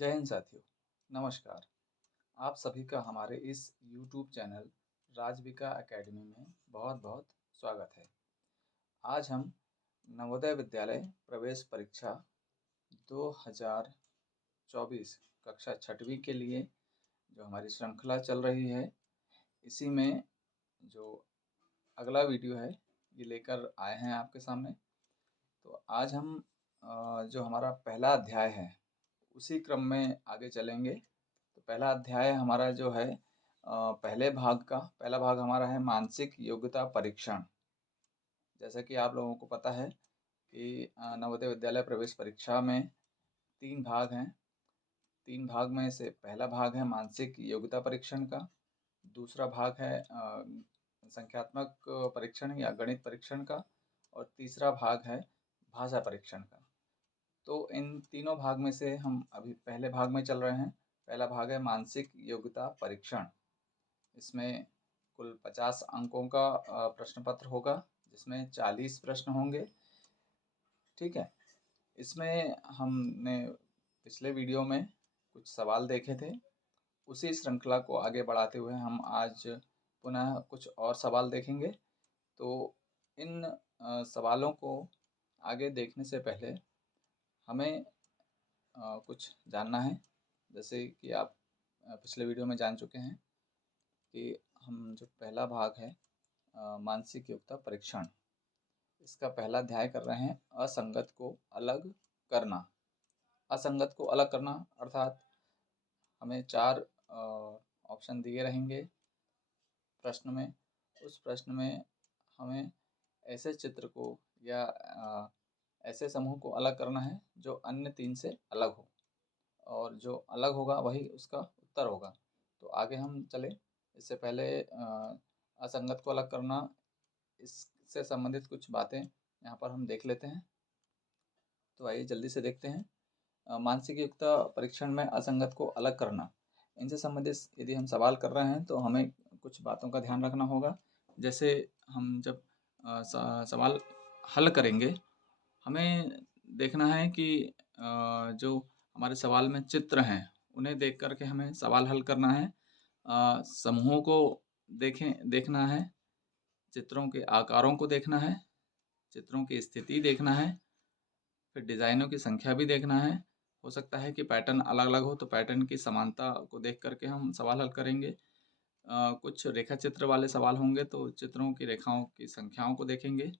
जय हिंद साथियों, नमस्कार। आप सभी का हमारे इस यूट्यूब चैनल राजविका एकेडमी में बहुत-बहुत स्वागत है। आज हम नवोदय विद्यालय प्रवेश परीक्षा 2024 कक्षा छठवीं के लिए जो हमारी श्रृंखला चल रही है, इसी में जो अगला वीडियो है, ये लेकर आए हैं आपके सामने। तो आज हम जो हमारा पहला अध्याय है, उसी क्रम में आगे चलेंगे। तो पहला अध्याय हमारा जो है पहला भाग हमारा है मानसिक योग्यता परीक्षण। जैसा कि आप लोगों को पता है कि नवोदय विद्यालय प्रवेश परीक्षा में 3 भाग हैं। 3 भाग में से पहला भाग है मानसिक योग्यता परीक्षण का, दूसरा भाग है संख्यात्मक परीक्षण या गणित परीक्षण का और तीसरा भाग है भाषा परीक्षण का। तो इन तीनों भाग में से हम अभी पहले भाग में चल रहे हैं। पहला भाग है मानसिक योग्यता परीक्षण। इसमें कुल 50 अंकों का प्रश्न पत्र होगा, जिसमें 40 प्रश्न होंगे। ठीक है, इसमें हमने पिछले वीडियो में कुछ सवाल देखे थे। उसी श्रृंखला को आगे बढ़ाते हुए हम आज पुनः कुछ और सवाल देखेंगे। तो इन सवालों को आगे देखने से पहले हमें कुछ जानना है। जैसे कि आप पिछले वीडियो में जान चुके हैं कि हम जो पहला भाग है मानसिक योग्यता परीक्षण, इसका पहला अध्याय कर रहे हैं असंगत को अलग करना। असंगत को अलग करना अर्थात हमें 4 ऑप्शन दिए रहेंगे प्रश्न में। उस प्रश्न में हमें ऐसे चित्र को या ऐसे समूह को अलग करना है जो अन्य 3 से अलग हो, और जो अलग होगा वही उसका उत्तर होगा। तो आगे हम चले, इससे पहले असंगत को अलग करना, इससे संबंधित कुछ बातें यहाँ पर हम देख लेते हैं। तो आइए जल्दी से देखते हैं। मानसिक योग्यता परीक्षण में असंगत को अलग करना, इनसे संबंधित यदि हम सवाल कर रहे हैं तो हमें कुछ बातों का ध्यान रखना होगा। जैसे हम जब सवाल हल करेंगे, हमें देखना है कि जो हमारे सवाल में चित्र हैं, उन्हें देख कर के हमें सवाल हल करना है। समूहों को देखना है, चित्रों के आकारों को देखना है, चित्रों की स्थिति देखना है, फिर डिज़ाइनों की संख्या भी देखना है। हो सकता है कि पैटर्न अलग-अलग हो, तो पैटर्न की समानता को देख कर के हम सवाल हल करेंगे। कुछ रेखा चित्र वाले सवाल होंगे तो चित्रों की रेखाओं की संख्याओं को देखेंगे।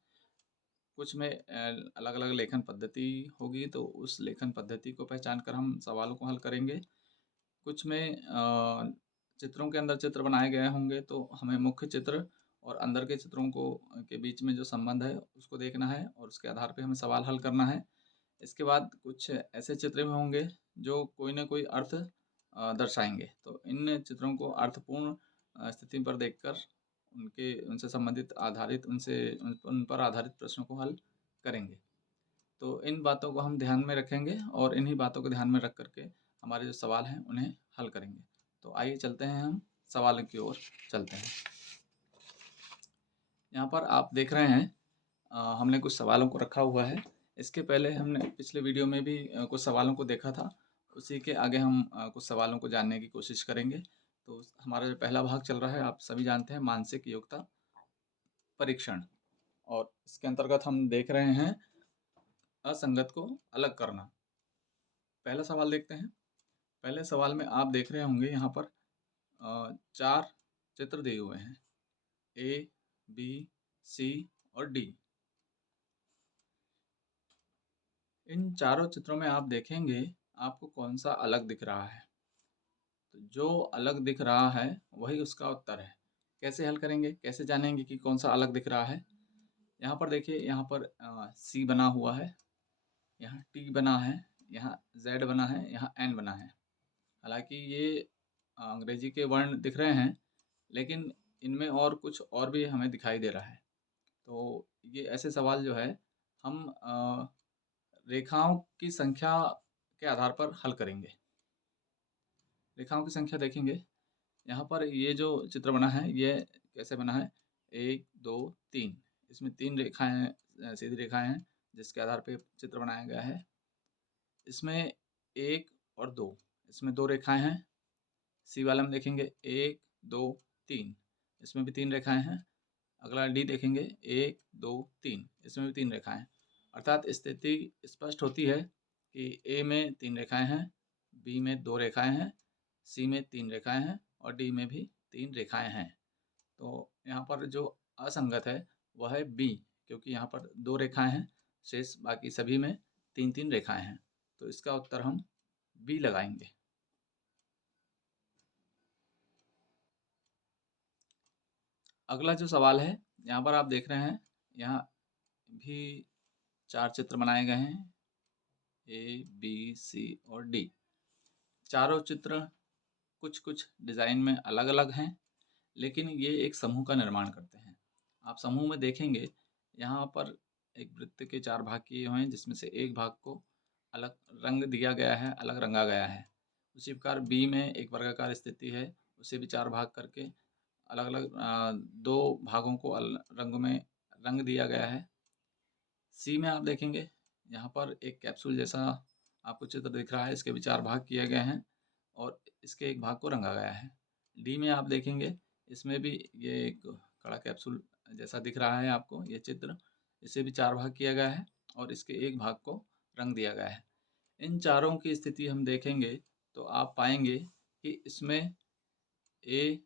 कुछ में अलग-अलग लेखन पद्धति होगी, तो उस लेखन पद्धति को पहचान कर हम सवालों को हल करेंगे। कुछ में चित्रों के अंदर चित्र बनाए गए होंगे, तो हमें मुख्य चित्र और अंदर के चित्रों को के बीच में जो संबंध है उसको देखना है और उसके आधार पे हमें सवाल हल करना है। इसके बाद कुछ ऐसे चित्र भी होंगे जो कोई न कोई अर्थ दर्शाएंगे, तो इन चित्रों को अर्थपूर्ण स्थिति पर देखकर उनसे संबंधित आधारित उन पर आधारित प्रश्नों को हल करेंगे। तो इन बातों को हम ध्यान में रखेंगे और इन्हीं बातों को ध्यान में रख करके हमारे जो सवाल हैं उन्हें हल करेंगे। तो आइए चलते हैं, हम सवाल की ओर चलते हैं। यहाँ पर आप देख रहे हैं हमने कुछ सवालों को रखा हुआ है। इसके पहले हमने पिछले वीडियो में भी कुछ सवालों को देखा था। उसी के आगे हम कुछ सवालों को जानने की कोशिश करेंगे। तो हमारा जो पहला भाग चल रहा है, आप सभी जानते हैं, मानसिक योग्यता परीक्षण, और इसके अंतर्गत हम देख रहे हैं असंगत को अलग करना। पहला सवाल देखते हैं। पहले सवाल में आप देख रहे होंगे यहाँ पर 4 चित्र दिए हुए हैं, ए, बी, सी और डी। इन चारों चित्रों में आप देखेंगे आपको कौन सा अलग दिख रहा है। तो जो अलग दिख रहा है वही उसका उत्तर है। कैसे हल करेंगे, कैसे जानेंगे कि कौन सा अलग दिख रहा है? यहाँ पर देखिए, यहाँ पर सी बना हुआ है, यहाँ टी बना है, यहाँ जेड बना है, यहाँ एन बना है। हालांकि ये अंग्रेजी के वर्ण दिख रहे हैं, लेकिन इनमें और कुछ और भी हमें दिखाई दे रहा है। तो ये ऐसे सवाल जो है हम रेखाओं की संख्या के आधार पर हल करेंगे। रेखाओं की संख्या देखेंगे, यहाँ पर ये जो चित्र बना है ये कैसे बना है, 1, 2, 3। इसमें 3 रेखाएं, सीधी रेखाएं हैं जिसके आधार पे चित्र बनाया गया है। इसमें 1 और 2 इसमें 2 रेखाएँ हैं। सी वाले में देखेंगे 1, 2, 3, इसमें भी 3 रेखाएँ हैं। अगला डी देखेंगे 1, 2, 3, इसमें भी 3 रेखाएँ हैं। अर्थात स्थिति स्पष्ट होती है कि ए में 3 रेखाएँ हैं, बी में 2 रेखाएँ हैं, सी में 3 रेखाएँ हैं और डी में भी 3 रेखाएँ हैं। तो यहाँ पर जो असंगत है वह है बी, क्योंकि यहाँ पर 2 रेखाएँ हैं, शेष बाकी सभी में 3-3 रेखाएँ हैं। तो इसका उत्तर हम बी लगाएंगे। अगला जो सवाल है, यहाँ पर आप देख रहे हैं, यहाँ भी 4 चित्र बनाए गए हैं, ए, बी, सी और डी। चारों चित्र कुछ-कुछ डिज़ाइन में अलग-अलग हैं, लेकिन ये एक समूह का निर्माण करते हैं। आप समूह में देखेंगे, यहाँ पर एक वृत्त के 4 भाग किए हुए हैं, जिसमें से एक भाग को अलग रंग दिया गया है, अलग रंगा गया है। उसी प्रकार बी में एक वर्गाकार स्थिति है, उसे भी 4 भाग करके अलग-अलग 2 भागों को रंग में रंग दिया गया है। सी में आप देखेंगे, यहाँ पर एक कैप्सूल जैसा आपको चित्र दिख रहा है, इसके भी 4 भाग किए गए हैं और इसके एक भाग को रंगा गया है। डी में आप देखेंगे, इसमें भी ये एक कड़ा कैप्सूल जैसा दिख रहा है आपको ये चित्र, इसे भी 4 भाग किया गया है और इसके एक भाग को रंग दिया गया है। इन चारों की स्थिति हम देखेंगे तो आप पाएंगे कि इसमें ए,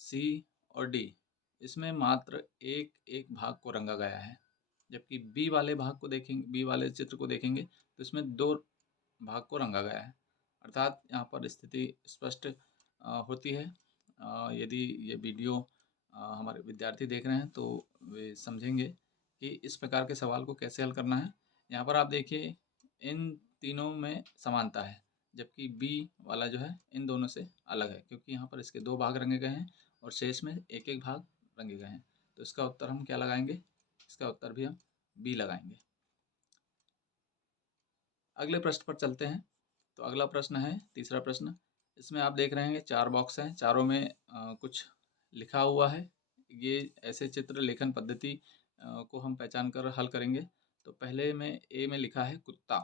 सी और डी, इसमें मात्र एक भाग को रंगा गया है, जबकि बी वाले भाग को देखेंगे, बी वाले चित्र को देखेंगे तो इसमें 2 भाग को रंगा गया है। अर्थात यहाँ पर स्थिति स्पष्ट होती है। यदि ये वीडियो हमारे विद्यार्थी देख रहे हैं तो वे समझेंगे कि इस प्रकार के सवाल को कैसे हल करना है। यहाँ पर आप देखिए, इन तीनों में समानता है, जबकि बी वाला जो है इन दोनों से अलग है, क्योंकि यहाँ पर इसके 2 भाग रंगे गए हैं और शेष में एक-एक भाग रंगे गए हैं। तो इसका उत्तर हम क्या लगाएंगे? इसका उत्तर भी हम बी लगाएंगे। अगले प्रश्न पर चलते हैं। तो अगला प्रश्न है, तीसरा प्रश्न। इसमें आप देख रहे हैं 4 बॉक्स हैं, चारों में कुछ लिखा हुआ है। ये ऐसे चित्र लेखन पद्धति को हम पहचान कर हल करेंगे। तो पहले में ए में लिखा है कुत्ता,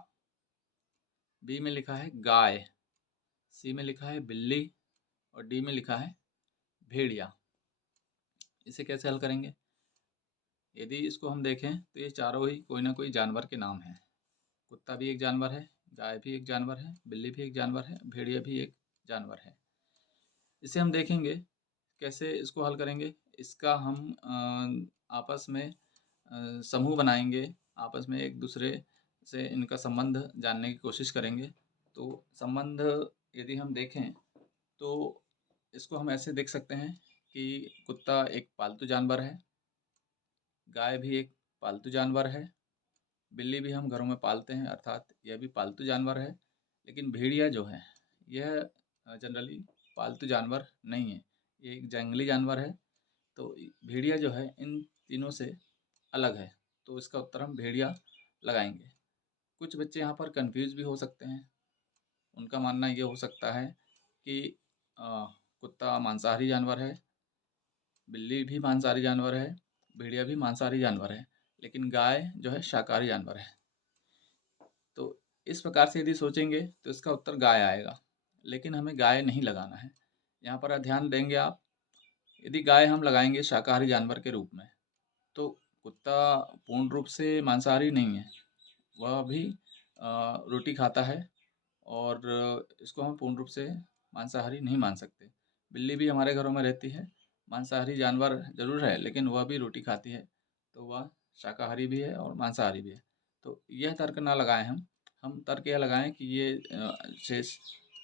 बी में लिखा है गाय, सी में लिखा है बिल्ली और डी में लिखा है भेड़िया। इसे कैसे हल करेंगे? यदि इसको हम देखें तो ये चारों ही कोई ना कोई जानवर के नाम हैं। कुत्ता भी एक जानवर है, गाय भी एक जानवर है, बिल्ली भी एक जानवर है, भेड़िया भी एक जानवर है। इसे हम देखेंगे कैसे इसको हल करेंगे। इसका हम आपस में समूह बनाएंगे, आपस में एक दूसरे से इनका संबंध जानने की कोशिश करेंगे। तो संबंध यदि हम देखें तो इसको हम ऐसे देख सकते हैं कि कुत्ता एक पालतू जानवर है, गाय भी एक पालतू जानवर है, बिल्ली भी हम घरों में पालते हैं, अर्थात यह भी पालतू जानवर है। लेकिन भेड़िया जो है यह जनरली पालतू जानवर नहीं है, ये एक जंगली जानवर है। तो भेड़िया जो है इन तीनों से अलग है, तो इसका उत्तर हम भेड़िया लगाएंगे। कुछ बच्चे यहाँ पर कंफ्यूज भी हो सकते हैं, उनका मानना ये हो सकता है कि कुत्ता मांसाहारी जानवर है, बिल्ली भी मांसाहारी जानवर है, भेड़िया भी मांसाहारी जानवर है, लेकिन गाय जो है शाकाहारी जानवर है। तो इस प्रकार से यदि सोचेंगे तो इसका उत्तर गाय आएगा, लेकिन हमें गाय नहीं लगाना है। यहाँ पर ध्यान देंगे आप, यदि गाय हम लगाएंगे शाकाहारी जानवर के रूप में, तो कुत्ता पूर्ण रूप से मांसाहारी नहीं है, वह भी रोटी खाता है और इसको हम पूर्ण रूप से मांसाहारी नहीं मान सकते। बिल्ली भी हमारे घरों में रहती है, मांसाहारी जानवर ज़रूर है, लेकिन वह भी रोटी खाती है, तो वह शाकाहारी भी है और मांसाहारी भी है। तो यह तर्क ना लगाएं, हम तर्क यह लगाएं कि ये शेष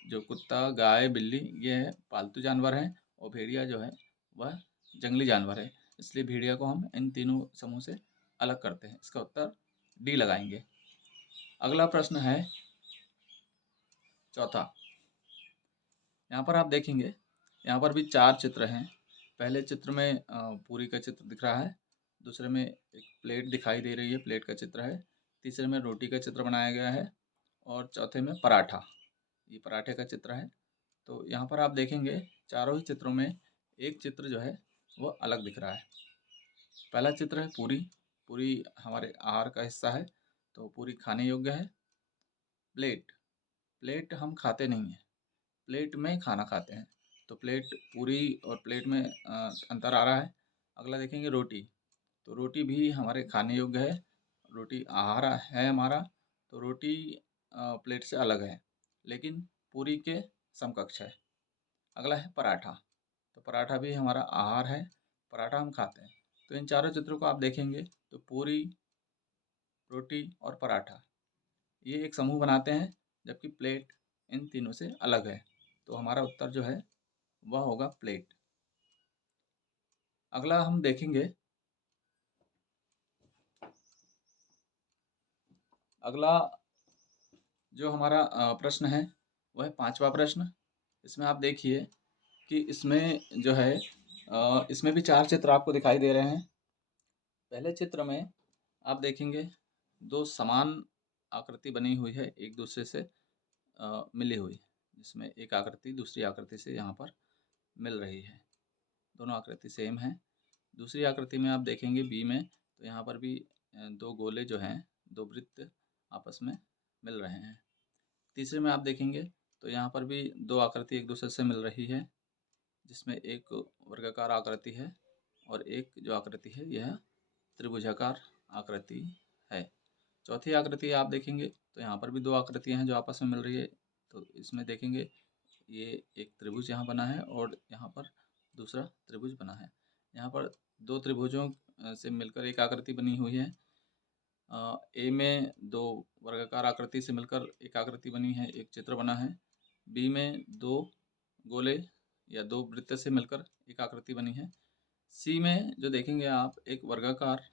जो कुत्ता, गाय, बिल्ली ये पालतू जानवर हैं और भेड़िया जो है वह जंगली जानवर है। इसलिए भेड़िया को हम इन तीनों समूह से अलग करते हैं। इसका उत्तर डी लगाएंगे। अगला प्रश्न है चौथा। यहाँ पर आप देखेंगे, यहाँ पर भी 4 चित्र हैं। पहले चित्र में पूरी का चित्र दिख रहा है, दूसरे में एक प्लेट दिखाई दे रही है, प्लेट का चित्र है, तीसरे में रोटी का चित्र बनाया गया है और चौथे में पराठा, ये पराठे का चित्र है। तो यहाँ पर आप देखेंगे चारों ही चित्रों में एक चित्र जो है वो अलग दिख रहा है। पहला चित्र है पूरी, पूरी हमारे आहार का हिस्सा है, तो पूरी खाने योग्य है। प्लेट, प्लेट हम खाते नहीं हैं, प्लेट में खाना खाते हैं। तो प्लेट पूरी और प्लेट में अंतर आ रहा है। अगला देखेंगे रोटी। तो रोटी भी हमारे खाने योग्य है, रोटी आहार है हमारा। तो रोटी प्लेट से अलग है, लेकिन पूरी के समकक्ष है। अगला है पराठा। तो पराठा भी हमारा आहार है, पराठा हम खाते हैं। तो इन चारों चित्रों को आप देखेंगे तो पूरी, रोटी और पराठा ये एक समूह बनाते हैं, जबकि प्लेट इन तीनों से अलग है। तो हमारा उत्तर जो है वह होगा प्लेट। अगला हम देखेंगे, अगला जो हमारा प्रश्न है वह है 5वां प्रश्न। इसमें आप देखिए कि इसमें जो है इसमें भी 4 चित्र आपको दिखाई दे रहे हैं। पहले चित्र में आप देखेंगे 2 समान आकृति बनी हुई है, एक दूसरे से मिली हुई, जिसमें एक आकृति दूसरी आकृति से यहाँ पर मिल रही है। दोनों आकृति सेम है। दूसरी आकृति में आप देखेंगे बी में, तो यहाँ पर भी 2 गोले जो हैं, 2 वृत्त आपस में मिल रहे हैं। तीसरे में आप देखेंगे तो यहाँ पर भी 2 आकृति एक दूसरे से मिल रही है, जिसमें एक वर्गाकार आकृति है और एक जो आकृति है यह त्रिभुजाकार आकृति है। चौथी आकृति आप देखेंगे तो यहाँ पर भी 2 आकृतियाँ हैं जो आपस में मिल रही है। तो इसमें देखेंगे ये एक त्रिभुज यहाँ बना है और यहाँ पर दूसरा त्रिभुज बना है। यहाँ पर 2 त्रिभुजों से मिलकर एक आकृति बनी हुई है। ए में 2 वर्गाकार आकृति से मिलकर एक आकृति बनी है, एक चित्र बना है। बी में 2 गोले या 2 वृत्त से मिलकर एक आकृति बनी है। सी में जो देखेंगे आप एक वर्गाकार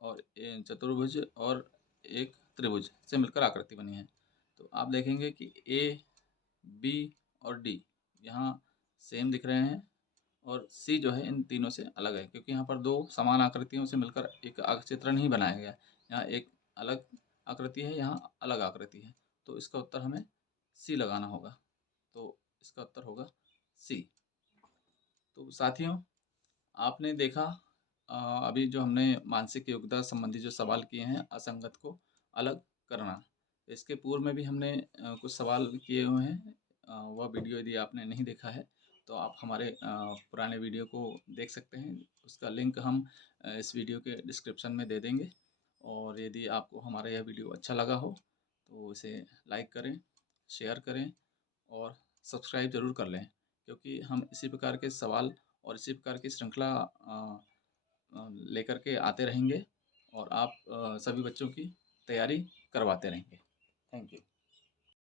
और चतुर्भुज और एक त्रिभुज से मिलकर आकृति बनी है। तो आप देखेंगे कि ए, बी और डी यहाँ सेम दिख रहे हैं और सी जो है इन तीनों से अलग है, क्योंकि यहाँ पर 2 समान आकृतियों से मिलकर एक चित्र नहीं बनाया गया। यहाँ एक अलग आकृति है, यहाँ अलग आकृति है। तो इसका उत्तर हमें सी लगाना होगा। तो इसका उत्तर होगा सी। तो साथियों, आपने देखा अभी जो हमने मानसिक योग्यता संबंधी जो सवाल किए हैं, असंगत को अलग करना। इसके पूर्व में भी हमने कुछ सवाल किए हुए हैं। वह वीडियो यदि आपने नहीं देखा है तो आप हमारे पुराने वीडियो को देख सकते हैं। उसका लिंक हम इस वीडियो के डिस्क्रिप्शन में दे देंगे। और यदि आपको हमारा यह वीडियो अच्छा लगा हो तो इसे लाइक करें, शेयर करें और सब्सक्राइब ज़रूर कर लें, क्योंकि हम इसी प्रकार के सवाल और इसी प्रकार की श्रृंखला लेकर के आते रहेंगे और आप सभी बच्चों की तैयारी करवाते रहेंगे। Thank you.